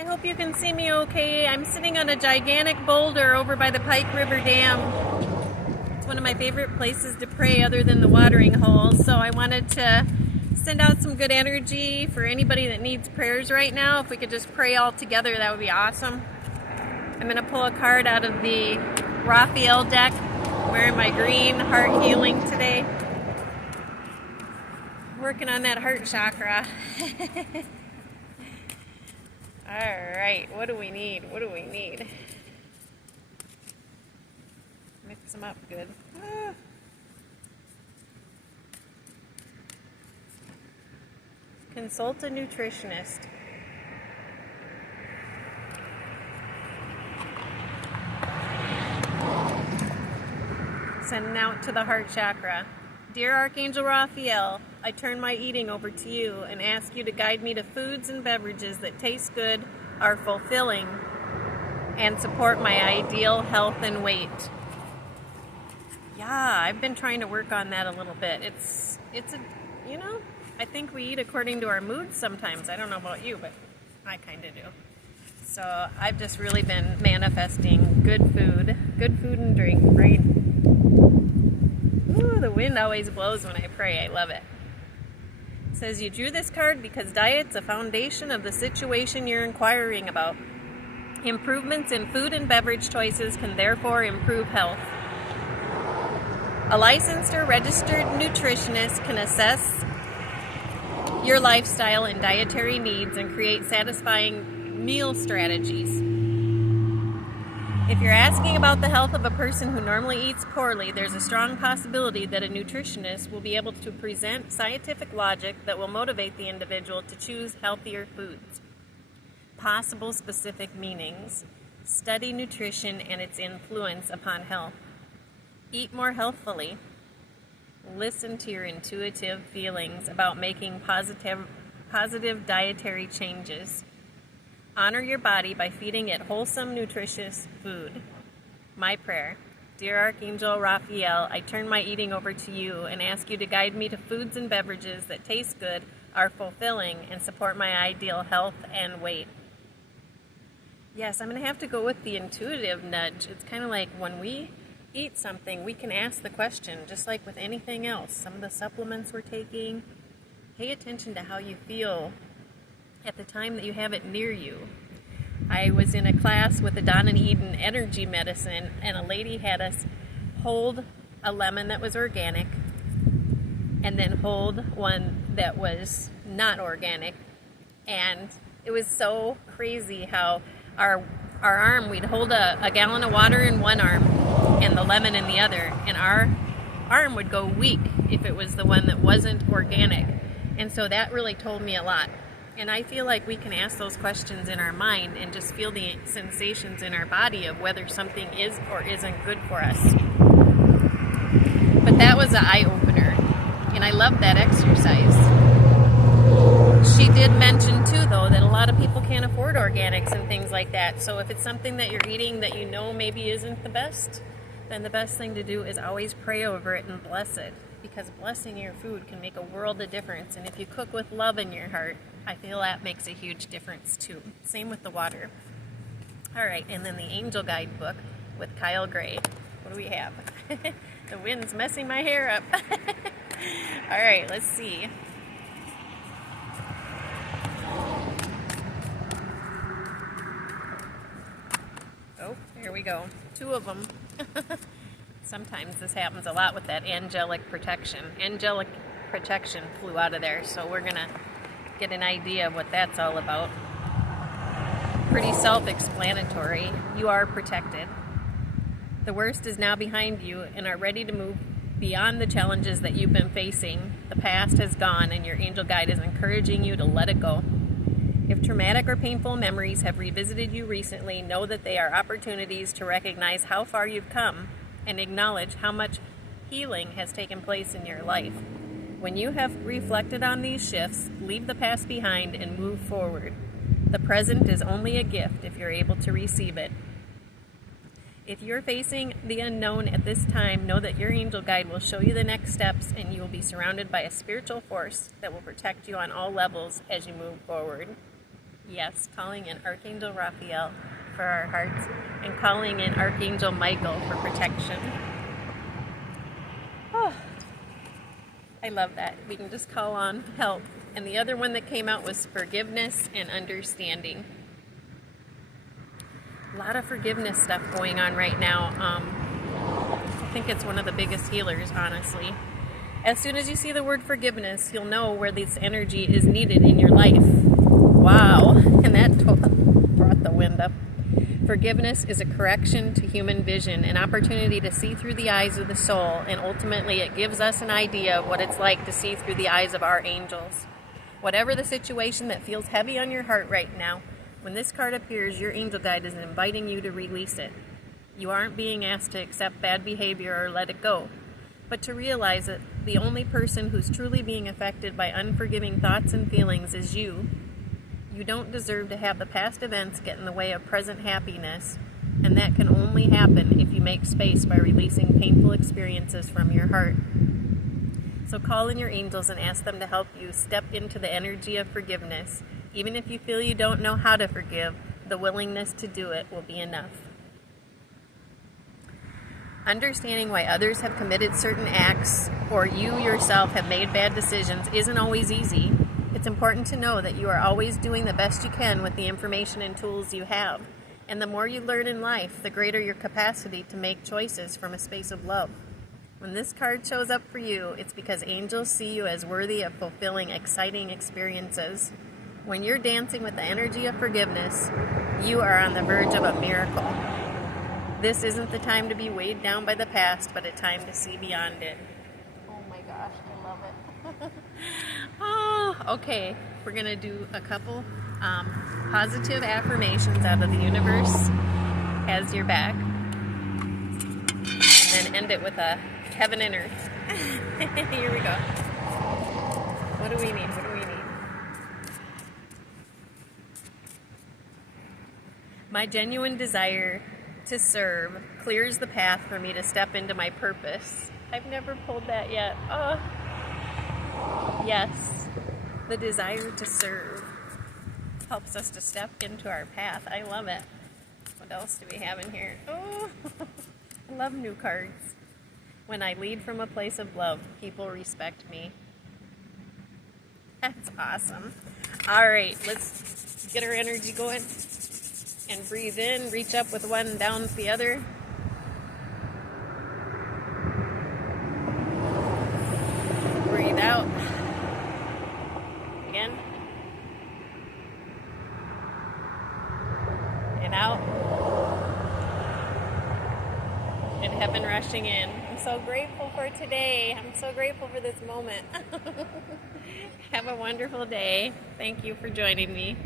I hope you can see me okay. I'm sitting on a gigantic boulder over by the Pike River Dam. It's one of my favorite places to pray other than the watering hole, so I wanted to send out some good energy for anybody that needs prayers right now. If we could just pray all together, that would be awesome. I'm going to pull a card out of the Raphael deck. I'm wearing my green heart healing today. Working on that heart chakra. Alright, what do we need? What do we need? Mix them up good. Consult a nutritionist. Sending out to the heart chakra. Dear Archangel Raphael, I turn my eating over to you and ask you to guide me to foods and beverages that taste good, are fulfilling, and support my ideal health and weight. Yeah, I've been trying to work on that a little bit. It's a, I think we eat according to our moods sometimes. I don't know about you, but I kind of do. So I've just really been manifesting good food and drink, right? Ooh, the wind always blows when I pray. I love it. It says you drew this card because diet's a foundation of the situation you're inquiring about. Improvements in food and beverage choices can therefore improve health. A licensed or registered nutritionist can assess your lifestyle and dietary needs and create satisfying meal strategies. If you're asking about the health of a person who normally eats poorly, there's a strong possibility that a nutritionist will be able to present scientific logic that will motivate the individual to choose healthier foods. Possible specific meanings. Study nutrition and its influence upon health. Eat more healthfully. Listen to your intuitive feelings about making positive dietary changes. Honor your body by feeding it wholesome, nutritious food. My prayer. Dear Archangel Raphael, I turn my eating over to you and ask you to guide me to foods and beverages that taste good, are fulfilling, and support my ideal health and weight. Yes, I'm going to have to go with the intuitive nudge. It's kind of like when we eat something, we can ask the question, just like with anything else. Some of the supplements we're taking, pay attention to how you feel at the time that you have it near you. I was in a class with the Don and Eden energy medicine, and a lady had us hold a lemon that was organic and then hold one that was not organic. And it was so crazy how our arm, we'd hold a gallon of water in one arm and the lemon in the other, and our arm would go weak if it was the one that wasn't organic. And so that really told me a lot. And I feel like we can ask those questions in our mind and just feel the sensations in our body of whether something is or isn't good for us. But that was an eye-opener, and I love that exercise. She did mention too, though, that a lot of people can't afford organics and things like that. So if it's something that you're eating that you know maybe isn't the best, then the best thing to do is always pray over it and bless it. Because blessing your food can make a world of difference. And if you cook with love in your heart, I feel that makes a huge difference too. Same with the water. All right, and then the Angel Guidebook with Kyle Gray. What do we have? The wind's messing my hair up. All right, let's see. Oh, here we go. 2 of them. Sometimes this happens a lot with that angelic protection. Angelic protection flew out of there, so we're going to get an idea of what that's all about. Pretty self-explanatory. You are protected. The worst is now behind you and are ready to move beyond the challenges that you've been facing. The past has gone and your angel guide is encouraging you to let it go. If traumatic or painful memories have revisited you recently, know that they are opportunities to recognize how far you've come and acknowledge how much healing has taken place in your life. When you have reflected on these shifts, leave the past behind and move forward. The present is only a gift if you're able to receive it. If you're facing the unknown at this time, know that your angel guide will show you the next steps and you will be surrounded by a spiritual force that will protect you on all levels as you move forward. Yes, calling in Archangel Raphael for our hearts and calling in Archangel Michael for protection. Oh, I love that. We can just call on help. And the other one that came out was forgiveness and understanding. A lot of forgiveness stuff going on right now. I think it's one of the biggest healers, honestly. As soon as you see the word forgiveness, you'll know where this energy is needed in your life. Wow, and that brought the wind up. Forgiveness is a correction to human vision, an opportunity to see through the eyes of the soul, and ultimately it gives us an idea of what it's like to see through the eyes of our angels. Whatever the situation that feels heavy on your heart right now, when this card appears, your angel guide is inviting you to release it. You aren't being asked to accept bad behavior or let it go, but to realize that the only person who's truly being affected by unforgiving thoughts and feelings is you. You don't deserve to have the past events get in the way of present happiness, and that can only happen if you make space by releasing painful experiences from your heart. So call in your angels and ask them to help you step into the energy of forgiveness. Even if you feel you don't know how to forgive, the willingness to do it will be enough. Understanding why others have committed certain acts or you yourself have made bad decisions isn't always easy. It's important to know that you are always doing the best you can with the information and tools you have. And the more you learn in life, the greater your capacity to make choices from a space of love. When this card shows up for you, it's because angels see you as worthy of fulfilling exciting experiences. When you're dancing with the energy of forgiveness, you are on the verge of a miracle. This isn't the time to be weighed down by the past, but a time to see beyond it. Oh my gosh, I love it. Oh, okay. We're going to do a couple positive affirmations out of the universe as your back. And then end it with a heaven and earth. Here we go. What do we need? What do we need? My genuine desire to serve clears the path for me to step into my purpose. I've never pulled that yet. Oh, yes. The desire to serve helps us to step into our path. I love it. What else do we have in here? Oh, I love new cards. When I lead from a place of love, people respect me. That's awesome. All right, let's get our energy going. And breathe in, reach up with one, down with the other. Breathe out. Again. And out. And heaven rushing in. I'm so grateful for today. I'm so grateful for this moment. Have a wonderful day. Thank you for joining me.